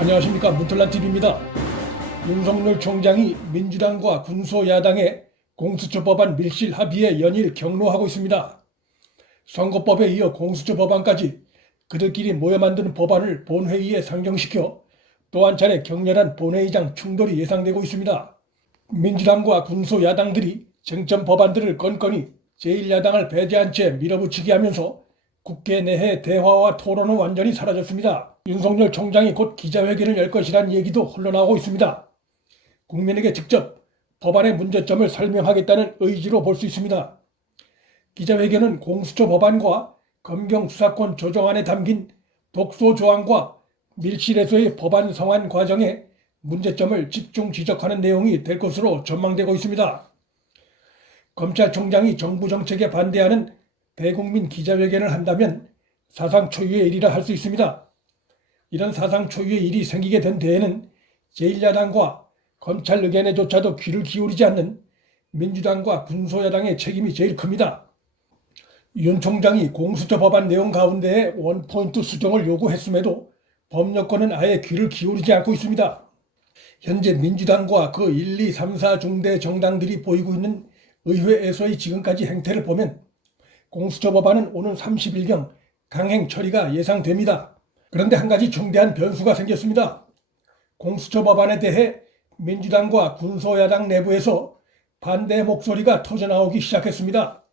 안녕하십니까, 문틀란TV입니다. 윤석열 총장이 민주당과 군소야당의 공수처 법안 밀실 합의에 연일 격노하고 있습니다. 선거법에 이어 공수처 법안까지 그들끼리 모여 만드는 법안을 본회의에 상정시켜 또 한 차례 격렬한 본회의장 충돌이 예상되고 있습니다. 민주당과 군소야당들이 쟁점 법안들을 건건히 제1야당을 배제한 채 밀어붙이게 하면서 국회 내의 대화와 토론은 완전히 사라졌습니다. 윤석열 총장이 곧 기자회견을 열 것이라는 얘기도 흘러나오고 있습니다. 국민에게 직접 법안의 문제점을 설명하겠다는 의지로 볼 수 있습니다. 기자회견은 공수처 법안과 검경 수사권 조정안에 담긴 독소 조항과 밀실에서의 법안 성안 과정에 문제점을 집중 지적하는 내용이 될 것으로 전망되고 있습니다. 검찰총장이 정부 정책에 반대하는 대국민 기자회견을 한다면 사상 초유의 일이라 할 수 있습니다. 이런 사상 초유의 일이 생기게 된 데에는 제1야당과 검찰 의견에조차도 귀를 기울이지 않는 민주당과 군소야당의 책임이 제일 큽니다. 윤 총장이 공수처 법안 내용 가운데에 원포인트 수정을 요구했음에도 법여권은 아예 귀를 기울이지 않고 있습니다. 현재 민주당과 그 1, 2, 3, 4 중대 정당들이 보이고 있는 의회에서의 지금까지 행태를 보면 공수처 법안은 오는 30일경 강행 처리가 예상됩니다. 그런데 한 가지 중대한 변수가 생겼습니다. 공수처 법안에 대해 민주당과 군소야당 내부에서 반대 목소리가 터져나오기 시작했습니다.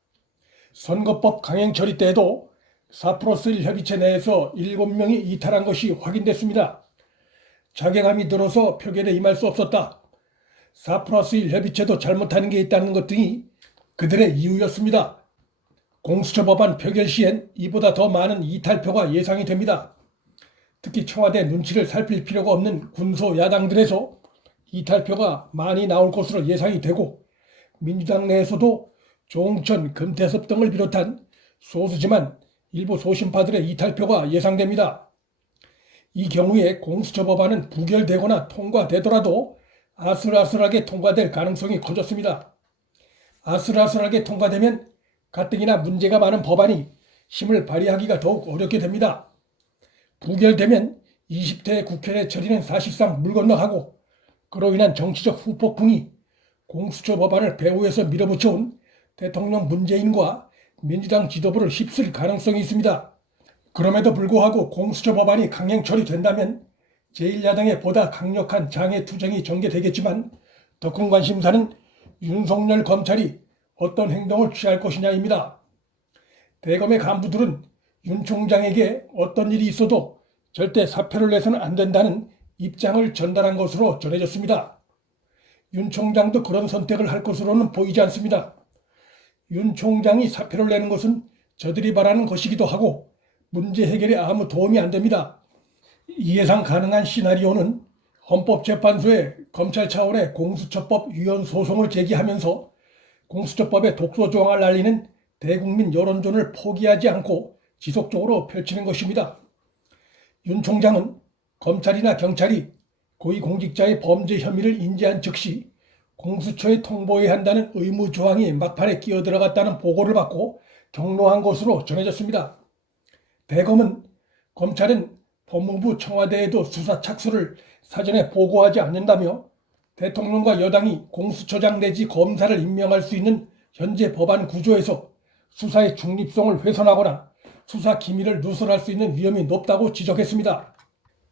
선거법 강행 처리 때에도 4+1 협의체 내에서 7명이 이탈한 것이 확인됐습니다. 자괴감이 들어서 표결에 임할 수 없었다. 4+1 협의체도 잘못하는 게 있다는 것 등이 그들의 이유였습니다. 공수처 법안 표결 시엔 이보다 더 많은 이탈표가 예상이 됩니다. 특히 청와대 눈치를 살필 필요가 없는 군소 야당들에서 이탈표가 많이 나올 것으로 예상이 되고 민주당 내에서도 조응천, 금태섭 등을 비롯한 소수지만 일부 소심파들의 이탈표가 예상됩니다. 이 경우에 공수처 법안은 부결되거나 통과되더라도 아슬아슬하게 통과될 가능성이 커졌습니다. 아슬아슬하게 통과되면 가뜩이나 문제가 많은 법안이 힘을 발휘하기가 더욱 어렵게 됩니다. 부결되면 20대 국회 내 처리는 사실상 물 건너가고 그로 인한 정치적 후폭풍이 공수처 법안을 배후에서 밀어붙여온 대통령 문재인과 민주당 지도부를 휩쓸 가능성이 있습니다. 그럼에도 불구하고 공수처 법안이 강행 처리된다면 제1야당의 보다 강력한 장애 투쟁이 전개되겠지만 더 큰 관심사는 윤석열 검찰이 어떤 행동을 취할 것이냐입니다. 대검의 간부들은 윤 총장에게 어떤 일이 있어도 절대 사표를 내서는 안 된다는 입장을 전달한 것으로 전해졌습니다. 윤 총장도 그런 선택을 할 것으로는 보이지 않습니다. 윤 총장이 사표를 내는 것은 저들이 바라는 것이기도 하고 문제 해결에 아무 도움이 안 됩니다. 예상 가능한 시나리오는 헌법재판소에 검찰 차원의 공수처법 위헌 소송을 제기하면서 공수처법의 독소 조항을 날리는 대국민 여론전을 포기하지 않고 지속적으로 펼치는 것입니다. 윤 총장은 검찰이나 경찰이 고위공직자의 범죄 혐의를 인지한 즉시 공수처에 통보해야 한다는 의무 조항이 막판에 끼어들어갔다는 보고를 받고 격노한 것으로 전해졌습니다. 대검은 검찰은 법무부 청와대에도 수사 착수를 사전에 보고하지 않는다며 대통령과 여당이 공수처장 내지 검사를 임명할 수 있는 현재 법안 구조에서 수사의 중립성을 훼손하거나 수사 기밀을 누설할 수 있는 위험이 높다고 지적했습니다.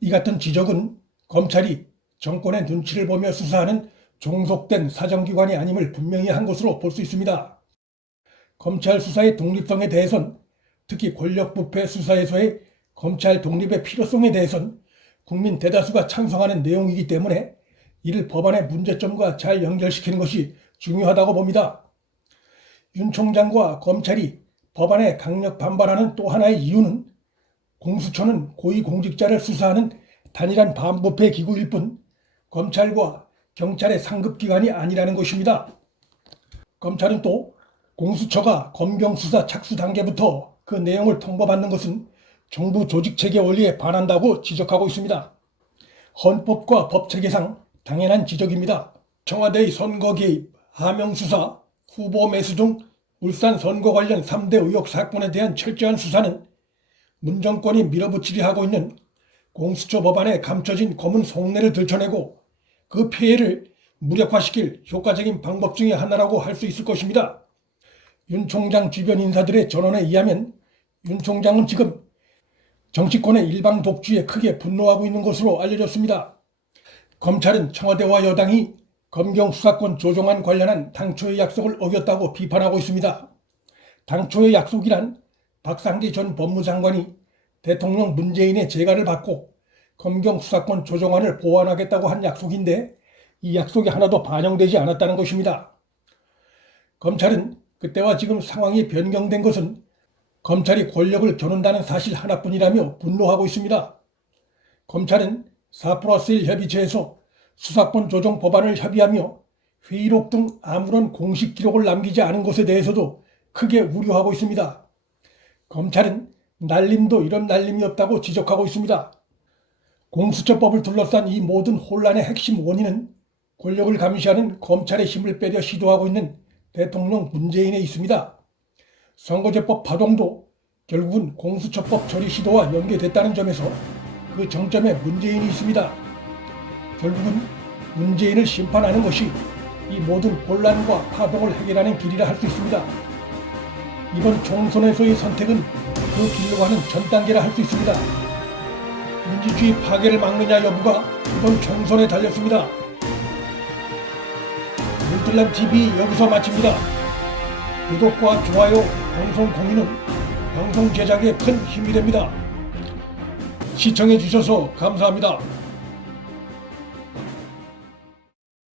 이 같은 지적은 검찰이 정권의 눈치를 보며 수사하는 종속된 사정기관이 아님을 분명히 한 것으로 볼 수 있습니다. 검찰 수사의 독립성에 대해선 특히 권력부패 수사에서의 검찰 독립의 필요성에 대해선 국민 대다수가 찬성하는 내용이기 때문에 이를 법안의 문제점과 잘 연결시키는 것이 중요하다고 봅니다. 윤 총장과 검찰이 법안에 강력 반발하는 또 하나의 이유는 공수처는 고위공직자를 수사하는 단일한 반부패 기구일 뿐 검찰과 경찰의 상급기관이 아니라는 것입니다. 검찰은 또 공수처가 검경 수사 착수 단계부터 그 내용을 통보받는 것은 정부 조직체계 원리에 반한다고 지적하고 있습니다. 헌법과 법체계상 당연한 지적입니다. 청와대의 선거 개입, 하명수사, 후보 매수 등 울산 선거 관련 3대 의혹 사건에 대한 철저한 수사는 문정권이 밀어붙이려 하고 있는 공수처 법안에 감춰진 검은 속내를 들춰내고 그 폐해를 무력화시킬 효과적인 방법 중에 하나라고 할 수 있을 것입니다. 윤 총장 주변 인사들의 전언에 의하면 윤 총장은 지금 정치권의 일방 독주에 크게 분노하고 있는 것으로 알려졌습니다. 검찰은 청와대와 여당이 검경 수사권 조정안 관련한 당초의 약속을 어겼다고 비판하고 있습니다. 당초의 약속이란 박상기 전 법무장관이 대통령 문재인의 재가를 받고 검경 수사권 조정안을 보완하겠다고 한 약속인데 이 약속이 하나도 반영되지 않았다는 것입니다. 검찰은 그때와 지금 상황이 변경된 것은 검찰이 권력을 겨눈다는 사실 하나뿐이라며 분노하고 있습니다. 검찰은 4+1 협의체에서 수사권 조정 법안을 협의하며 회의록 등 아무런 공식 기록을 남기지 않은 것에 대해서도 크게 우려하고 있습니다. 검찰은 날림도 이런 날림이 없다고 지적하고 있습니다. 공수처법을 둘러싼 이 모든 혼란의 핵심 원인은 권력을 감시하는 검찰의 힘을 빼려 시도하고 있는 대통령 문재인에 있습니다. 선거제법 파동도 결국은 공수처법 처리 시도와 연계됐다는 점에서 그 정점에 문재인이 있습니다. 결국은 문재인을 심판하는 것이 이 모든 혼란과 파동을 해결하는 길이라 할 수 있습니다. 이번 총선에서의 선택은 그 길로 가는 전 단계라 할 수 있습니다. 민주주의 파괴를 막느냐 여부가 이번 총선에 달렸습니다. 물들남TV 여기서 마칩니다. 구독과 좋아요, 방송 공유는 방송 제작에 큰 힘이 됩니다. 시청해 주셔서 감사합니다.